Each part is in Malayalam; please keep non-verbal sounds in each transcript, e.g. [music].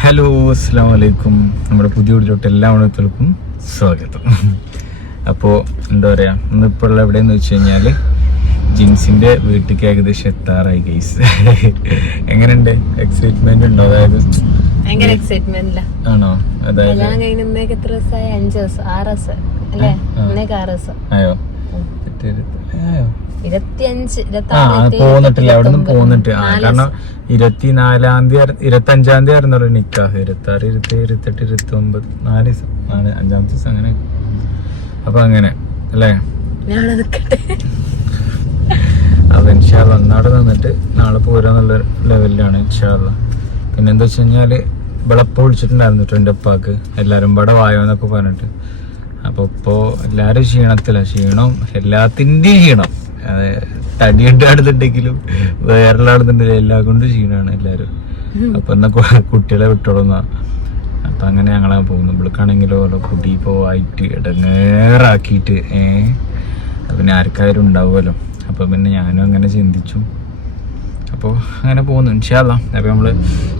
ഹലോ അസ്സാം വലൈക്കും നമ്മുടെ പുതിയ വീട്ടിലോട്ട് എല്ലാ ഓണത്തിൽക്കും സ്വാഗതം. അപ്പോൾ എന്താ പറയുക ഇന്നിപ്പോൾ എവിടെയെന്ന് വെച്ച് കഴിഞ്ഞാൽ ജിൻസിന്റെ വീട്ടിലേക്ക് ഏകദേശം എത്താറായി ഗൈസ് എങ്ങനെയുണ്ട്? എക്സൈറ്റ്മെന്റ് ഉണ്ടോ? അതായത് ഭയങ്കര എക്സൈറ്റ്മെന്റ് ആണോ? അതായത് കല്യാണം കഴിഞ്ഞ ഇന്നേക്ക് എത്ര ദിവസമായി അഞ്ച് ദിവസം ആറ് ദിവസം അല്ലേ? ആ. ഇന്നേക്ക് ആറ് ദിവസം. ആയോ? ആയോ? ഇരുപത്തിയഞ്ച് പോന്നിട്ടില്ല അവിടെ നിന്ന് പോന്നിട്ട്. ആ കാരണം ഇരുപത്തിനാലാം തീയതി ഇരുപത്തി അഞ്ചാം തീയതി ആയിരുന്നല്ലോ നിക്കാഹ് ഇരുപത്തി ഇരുപത്തി ഇരുപത്തെട്ട് ഇരുപത്തി ഒമ്പത് നാല് ദിവസം. നാല് അഞ്ചാമത്തെ ദിവസം അങ്ങനെ. അപ്പൊ അങ്ങനെ അല്ലേ? അപ്പൊ ഇൻഷാല്ല അന്നാടെ നിന്നിട്ട് നാളെ പോരാന്നുള്ള ലെവലിലാണ് ഇൻഷാല്ല പിന്നെ എന്താ വെച്ച് കഴിഞ്ഞാൽ വിളപ്പ വിളിച്ചിട്ടുണ്ടായിരുന്നു എന്റെ ഉപ്പാക്ക്. എല്ലാരും ഇവിടെ വായോന്നൊക്കെ പറഞ്ഞിട്ട്. അപ്പൊ ഇപ്പോ എല്ലാരും ക്ഷീണത്തില. ക്ഷീണം എല്ലാത്തിന്റെയും ക്ഷീണം. അത് തടിയുണ്ട് അടുത്തുണ്ടെങ്കിലും വേറെ ആളുന്നുണ്ടെങ്കിലും എല്ലാം കൊണ്ടും ക്ഷീണമാണ് എല്ലാരും. അപ്പൊ എന്നാ കുട്ടികളെ വിട്ടോളുന്ന. അപ്പൊ അങ്ങനെ ഞങ്ങളെ പോകുന്നു ഇവിടേക്കാണെങ്കിലോ ഓരോ കുടി പോവായിട്ട് ഇടങ്ങേറാക്കിയിട്ട് ഏ? പിന്നെ ആർക്കായാലും ഉണ്ടാവുമല്ലോ. അപ്പൊ പിന്നെ ഞാനും അങ്ങനെ ചിന്തിച്ചു. അപ്പോൾ അങ്ങനെ പോകുന്നു ഇൻഷാല്ല അപ്പോൾ നമ്മൾ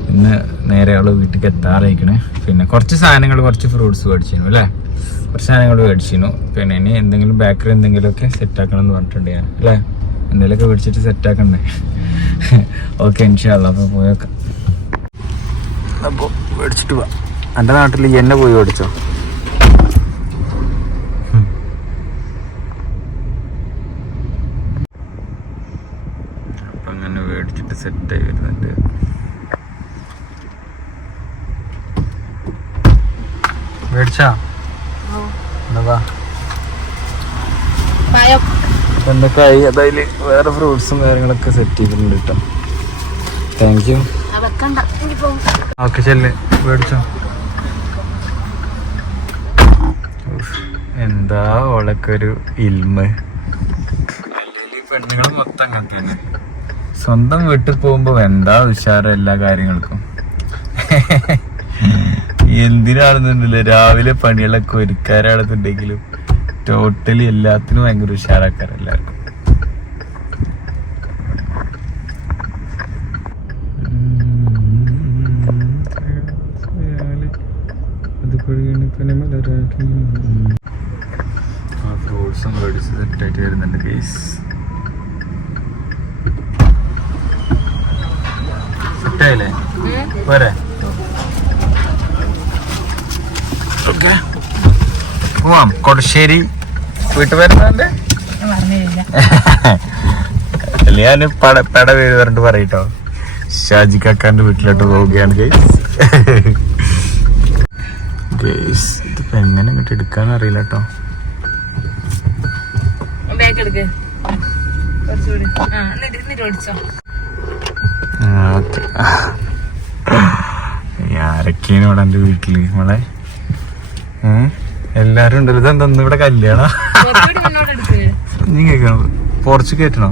ഇന്ന് നേരെ അവൾ വീട്ടിലേക്ക് എത്താറായിക്കണേ. പിന്നെ കുറച്ച് സാധനങ്ങൾ കുറച്ച് ഫ്രൂട്ട്സ് മേടിച്ചിരുന്നു അല്ലേ? കുറച്ച് സാധനങ്ങൾ മേടിച്ചിരുന്നു. പിന്നെ ഇനി എന്തെങ്കിലും ബേക്കറി എന്തെങ്കിലുമൊക്കെ സെറ്റ് ആക്കണം എന്ന് പറഞ്ഞിട്ടുണ്ട് ഞാൻ അല്ലേ? എന്തെങ്കിലുമൊക്കെ മേടിച്ചിട്ട് സെറ്റ് ആക്കണ്ടേ? ഓക്കെ ഇൻഷാല്ല അപ്പോൾ പോയേക്കാം അപ്പോൾ മേടിച്ചിട്ട് പോവാം എന്റെ നാട്ടിൽ എന്നെ പോയി മേടിച്ചോ? അപ്പം അങ്ങനെ മേടിച്ചിട്ട് സെറ്റായി വരുന്നുണ്ട്. മേടിച്ചാ? എന്തൊക്കെ ആയി അതായത് വേറെ ഫ്രൂട്ട്സും കാര്യങ്ങളൊക്കെ സെറ്റ് ചെയ്തിട്ടുണ്ട് കേട്ടോ താങ്ക് യു ഓക്കെ ചെല്ല്. മേടിച്ചോ. എന്താ ഓളൊക്കെ ഒരു ഇൽമ പെണ്ണുങ്ങൾ മൊത്തം അങ്ങനത്തെ സ്വന്തം വീട്ടിൽ പോകുമ്പോ എന്താ ഉഷാറ് എല്ലാ കാര്യങ്ങൾക്കും? [laughs] എന്തിനാണെന്നുണ്ടല്ലോ രാവിലെ പണികളൊക്കെ ഒരുക്കാരാണെന്നുണ്ടെങ്കിലും ടോട്ടലി എല്ലാത്തിനും ഭയങ്കര ഉഷാറാക്കാറ് എല്ലാവർക്കും. ഫ്രൂട്ട്സും മേടിച്ച് സെറ്റായിട്ട് വരുന്നുണ്ട് കേസ് സെറ്റായില്ലേ പോരെ. ഓക്കെ. പോവാം. കൊടശ്ശേരി വീട്ടു വരുന്നതല്ലേ പറഞ്ഞില്ല അല്ല ഞാൻ പട പട പേര് പറഞ്ഞിട്ട് പറയട്ടോ. ഷാജി കാക്കാന്റെ വീട്ടിലോട്ട് പോവുകയാണ് ഗൈസ് ഗൈസ് ഇതിപ്പോ എങ്ങനെ ഇങ്ങോട്ട് എടുക്കാന്ന് അറിയില്ല കേട്ടോ ആരൊക്കെയാണ് ഇവിടെ എന്റെ വീട്ടിൽ? നമ്മളെ എല്ലാരും ഉണ്ടല്ലോ. ഇതെന്താ ഇവിടെ കല്യാണ? കേൾക്കണം പോർച്ച് കയറ്റണോ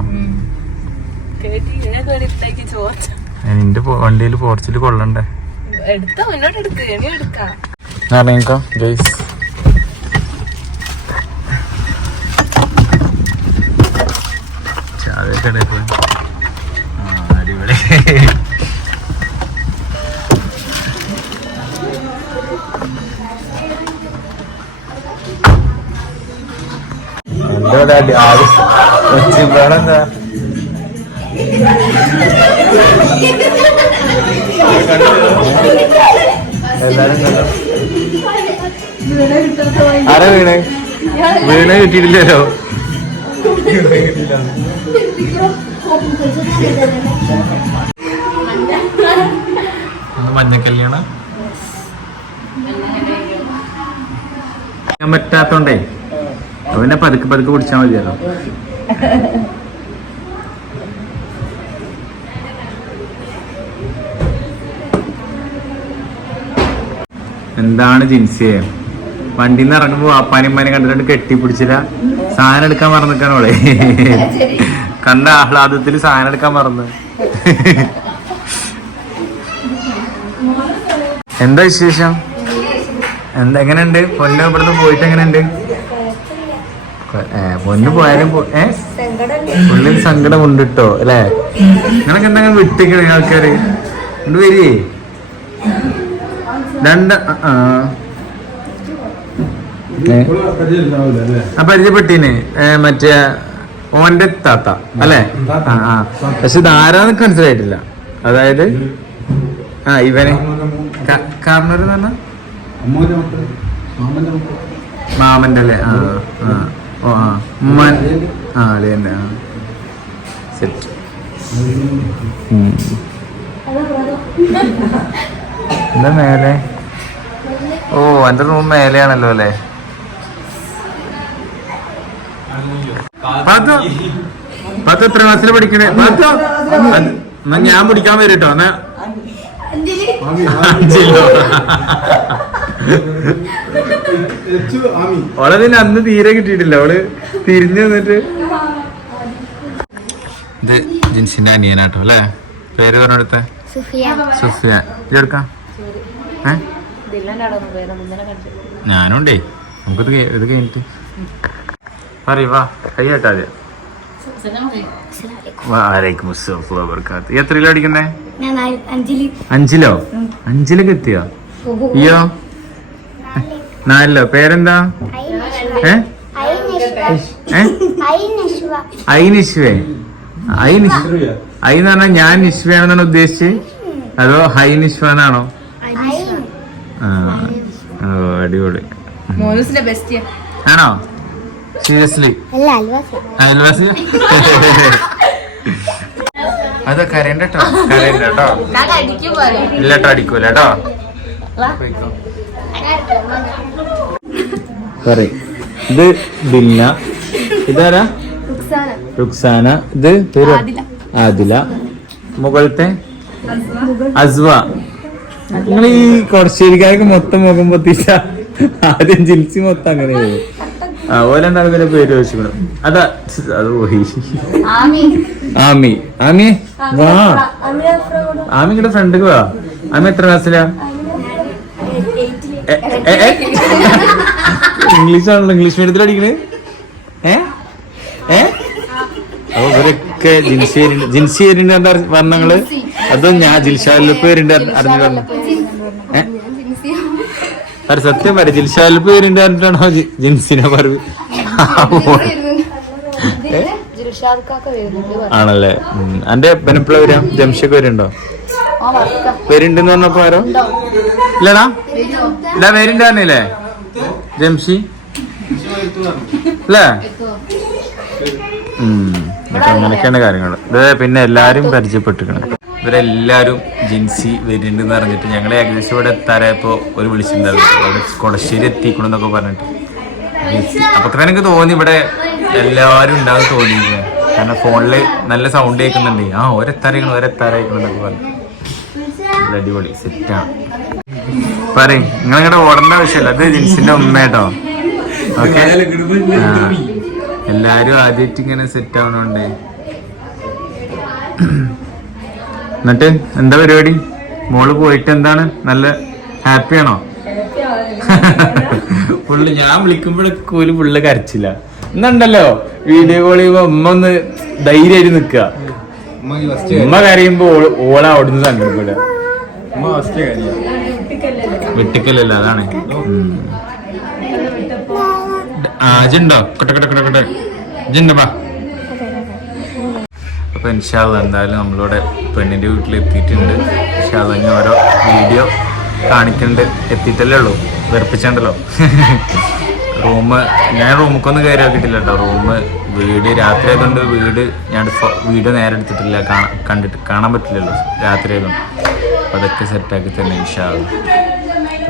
എന്റെ വണ്ടിയിൽ പോർച്ചിൽ കൊള്ളണ്ടേ? പോയി. ആ അടിപൊളി. കണ്ടോ? ആരാ വീണ്? വീണ് കിട്ടിയിട്ടില്ലല്ലോ. മഞ്ഞ കല്യാണം. പറ്റാത്തോണ്ടേ അപ്പൊ പിന്നെ പതുക്കെ പതുക്കെ പിടിച്ചാൽ മതിയല്ലോ. എന്താണ് ജിൻസിയെ? വണ്ടിയിൽ നിന്ന് ഇറങ്ങുമ്പോ അപ്പാനിമാനെ കണ്ടിട്ട് കെട്ടിപ്പിടിച്ചില്ല. സാധനം എടുക്കാൻ മറന്നിക്കാണോളെ കണ്ട ആഹ്ലാദത്തിൽ സാധനം എടുക്കാൻ മറന്ന്. എന്താ വിശേഷം? എന്താ എങ്ങനെയുണ്ട്? പൊന്നു ഇവിടുന്ന് പോയിട്ട് എങ്ങനെയുണ്ട്? പൊന്നു പോയാലും പോ- സങ്കടം ഉള്ളിൽ സങ്കടമുണ്ട് കേട്ടോ അല്ലേ? നിങ്ങളൊക്കെ എന്തെങ്കിലും വിട്ടിക്കണ ആൾക്കാര്? കൊണ്ട് വരികേ രണ്ട് ആ, പരിചയപ്പെട്ടീന്. മറ്റേ ഓന്റെ താത്ത അല്ലേ? ആ ആ. പക്ഷെ ഇതാരാന്ന് മനസ്സിലായിട്ടില്ല. അതായത് ആ ഇവനെ. കാരണം എന്ന് പറഞ്ഞ? മാമന്റെ അല്ലേ? ആ ആ. ഓ ആ. ഉമ്മാൻ. ആ അതെ തന്നെ ആ സെറ്റ് എന്താ മേലെ? ഓ എന്റെ റൂം മേലെയാണല്ലോ അല്ലേ? പാത്തു. പാത്തു എത്ര ക്ലാസ്സിൽ പഠിക്കണേ? പാത്തു. എന്നാ ഞാൻ പഠിക്കാൻ വരും കേട്ടോ. എന്നാ. അഞ്ചിലോ അവളെ പിന്നെ അന്ന് തീരെ കിട്ടിയിട്ടില്ല. അവൾ തിരിഞ്ഞു വന്നിട്ട്. ഇത് ജിൻസിന്റെ അനിയനാട്ടോ അല്ലേ? പേര് പറഞ്ഞെടുത്ത സുഫിയ. ഇതെടുക്കാം ഞാനുണ്ടേ. നമുക്കിത് കേ- ഇത് കഴിഞ്ഞിട്ട്. പറയ് വാ. കൈ കേട്ടാ മതി വാലൈക്കും എത്രയിലോ അഞ്ചിൽ. അഞ്ചിലോ? അഞ്ചിലൊക്കെ എത്തിയോ? അയ്യോ. നാലിലോ? പേരെന്താ? ഏ? ഐനിശ്വേ ഐനിഷ് ഐ എന്ന് പറഞ്ഞാൽ ഞാൻ നിശ്വയാണെന്നാണ് ഉദ്ദേശിച്ചത്? അതോ ഹൈ നിശ്വാനാണോ അടിപൊളി. ആണോ? സീരിയസ്ലി. അയൽവാസി. അത് കരയണ്ട കേട്ടോ കരയണ്ട കേട്ടോ ഇല്ല കേട്ടോ അടിക്കൂല കേട്ടോ പോയിക്കോ. പറയ്. ഇത് ബിന്ന. ഇതാരാ? റുക്സാന. ഇത് പേര് ആദില. മുകളിലത്തെ അസ്വ. നിങ്ങൾ ഈ കുറച്ചേരിക്കാർക്ക് മൊത്തം മുഖം പൊത്തിച്ച ആദ്യം ജിൽസി മൊത്തം അങ്ങനെ ഓലെന്താണ് പിന്നെ പേര് ചോദിച്ചു അതാ അത് പോയി. ആമി. ആമി. വാ. ആമിയുടെ ഫ്രണ്ട് വാ. ആമി എത്ര ക്ലാസ്സിലാ? ഇംഗ്ലീഷ് ആണല്ലോ ഇംഗ്ലീഷ് മീഡിയത്തിൽ അടിക്കണേ ഏ? ഏ? അപ്പൊ ഇവരൊക്കെ ജിൻസിയരിണ്ട് ജിൻസിയരിണ്ട് എന്താ വർണങ്ങൾ? അതും ഞാൻ ജിൽഷാലിൽ പേരുണ്ട് അറിഞ്ഞു പറഞ്ഞു ഏ? അത് സത്യം പറ ജിൽഷാലിൽ പേരുണ്ട് അറിഞ്ഞിട്ടാണോ ജിൻസിനെ പറഞ്ഞു ആണല്ലേ? എന്റെ പെനപ്പിള്ള പെനപ്പിള വരാം? ജംഷക്ക് വരുന്നുണ്ടോ വരുന്നുണ്ടെന്ന് പറഞ്ഞപ്പോ ആരോ? ഇല്ലടാ. ഇല്ല വരുന്നുണ്ട് ജംഷി അല്ലേ അങ്ങനെയൊക്കെയാണ് കാര്യങ്ങൾ പിന്നെ എല്ലാരും പരിചയപ്പെട്ടിരിക്കണം. ഇവരെല്ലാരും ജിൻസി വരുന്നുണ്ട് എന്ന് പറഞ്ഞിട്ട് ഞങ്ങൾ ഏകദേശം ഇവിടെ എത്താറായപ്പോ ഒരു വിളിച്ചിട്ടുണ്ടായിരുന്നു. അവിടെ കൊടശ്ശേരി എത്തിക്കണമെന്നൊക്കെ പറഞ്ഞിട്ട്. അപ്പൊ തന്നെ എനിക്ക് തോന്നി ഇവിടെ എല്ലാരും ഉണ്ടാവും തോന്നി കാരണം ഫോണിൽ നല്ല സൗണ്ട് കേൾക്കുന്നുണ്ട്. ആ ഒരെത്താറിയിക്കണം ഒരെത്താറായിക്കണം എന്നൊക്കെ പറഞ്ഞു. അടിപൊളി സെറ്റാണ് പറയും. നിങ്ങൾ ഇങ്ങോട്ട് ഓടേണ്ട ആവശ്യമില്ല. അത് ജിൻസിന്റെ ഉമ്മേട്ടോ ഓക്കെ? എല്ലാരും ആദ്യമായിട്ട് ഇങ്ങനെ സെറ്റ് ആവണോണ്ട്. എന്നിട്ട് എന്താ പരിപാടി? മോൾ പോയിട്ട് എന്താണ്? നല്ല ഹാപ്പി ആണോ? പുള്ളി ഞാൻ വിളിക്കുമ്പോഴൊക്കെ ഒരു പുള്ളി കരച്ചില്ല എന്നുണ്ടല്ലോ വീഡിയോ കോൾ ചെയ്യുമ്പോ ഉമ്മ ഒന്ന് ധൈര്യമായിട്ട് നിക്കുക ഉമ്മ കരയുമ്പോ ഓൾ അവിടുന്ന് സങ്കടപ്പെടുക വെട്ടിക്കല്ലല്ലോ അതാണ്. ആ ഇജുണ്ടോ കൊട്ട കൊട്ട കൊട്ട കൊട്ട. ഇജുണ്ടോ ബാ അപ്പൊ ഇൻഷാല്ല എന്തായാലും നമ്മളിവിടെ പെണ്ണിന്റെ വീട്ടിൽ എത്തിയിട്ടുണ്ട്. ഇൻഷാല്ല ഇനി ഓരോ വീഡിയോ കാണിക്കുന്നുണ്ട് എത്തിയിട്ടല്ലേ ഉള്ളൂ. വെറുപ്പിച്ചണ്ടല്ലോ. റൂം ഞാൻ റൂമുക്കൊന്നും കയറി നോക്കിയിട്ടില്ല കേട്ടോ. റൂം വീട് രാത്രി ആയതുകൊണ്ട് വീട് ഞാൻ വീഡിയോ നേരെ എടുത്തിട്ടില്ല. കണ്ടിട്ട് കാണാൻ പറ്റില്ലല്ലോ. രാത്രി ആയതുകൊണ്ട്. അതൊക്കെ സെറ്റാക്കി തന്നെ ഇൻഷാല്ല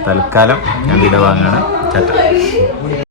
തൽക്കാലം ഞാൻ വിട വാങ്ങാണ്. ചാറ്റ.